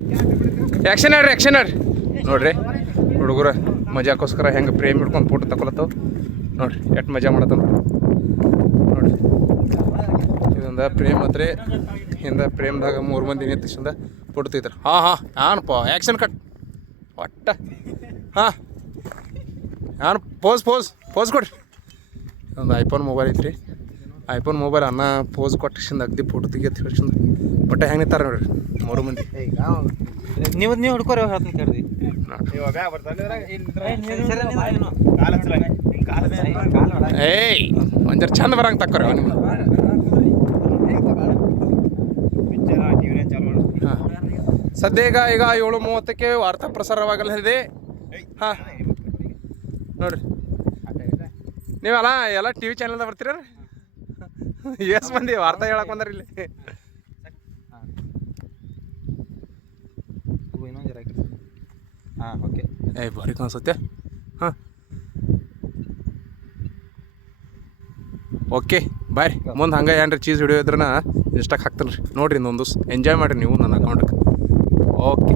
Action ಹೇಳ್ರಿ action ಹೇಳ್ರಿ ನೋಡ್ರಿ ಹುಡುಗರ ಮಜಾಕೋಸ್ಕರ ಹೆಂಗೆ ಪ್ರೇಮ್ ಹಿಡ್ಕೊಂಡು ಫೋಟೋ ತಗೊಳತ್ತವ ನೋಡ್ರಿ ಎಷ್ಟು ಮಜಾ ಮಾಡತ್ತವ ನೋಡ್ರಿ ಇದೊಂದು ಪ್ರೇಮ್ ಹತ್ರಿ ಹಿಂದೆ ಪ್ರೇಮ್ದಾಗ 3 ಮಂದಿ ನಿಂತಿಸಿಂದ ಫೋಟೋ ತೆಗಿತಾರೆ. ಹಾಂ ಏನಪ್ಪ ಆ್ಯಕ್ಷನ್ ಕಟ್ ಒಟ್ಟ ಹಾಂ ಏನು ಪೋಸ್ ಕೊಡ್ರಿ. ಒಂದು ಐಫೋನ್ ಮೊಬೈಲ್ ಐತ್ರಿ, ಐಫೋನ್ ಮೊಬೈಲ್ ಅನ್ನ ಪೋಸ್ ಕೊಟ್ಟಿಸಿಂದ ಅಗ್ದಿ ಫೋಟೋ ತೆಗಿಯತ್ ಹೇಳಿಸಿಂದ ಒಟ್ಟು ಹೆಂಗೆ ನಿಂತಾರೆ ನೋಡ್ರಿ 3 ಮಂದಿ. ನೀವು ಹುಡ್ಕೋರಿ ಹೇಳ್ತೀನಿ ಕೇಳ್ರಿ. ಏಯ್ ಒಂದರ ಚಂದ ಬರಂಗೆ ತಕ್ಕೋರಿ ನಿಮ್ಗೆ. ಹಾಂ ಸದ್ಯ ಈಗ 7:30ಕ್ಕೆ ವಾರ್ತಾ ಪ್ರಸಾರವಾಗಲಿದೆ. ಹಾಂ ನೋಡ್ರಿ ನೀವೆಲ್ಲ ಟಿ ವಿ ಚಾನಲ್ದಾಗ ಬರ್ತೀರ ಎಷ್ಟು ಮಂದಿ ವಾರ್ತಾ ಹೇಳಕ್ಕೆ ಬಂದಾರ ಇಲ್ಲಿ. ಹಾಂ ಓಕೆ ಭಾರಿ ಕಾಣಿಸುತ್ತೆ. ಹಾಂ ಓಕೆ ಬಾಯ್. ಮುಂದೆ ಹಂಗೆ ಏನ್ರಿ ಚೀಸ್ ಹಿಡಿಯೋದ್ರನ್ನ ಇನ್ಸ್ಟಾಕ್ ಹಾಕ್ತಾನೆ ರೀ ನೋಡಿರಿ. ಇನ್ನೊಂದು ಎಂಜಾಯ್ ಮಾಡಿರಿ ನೀವು ನನ್ನ ಅಕೌಂಟ್ಗೆ. ಓಕೆ.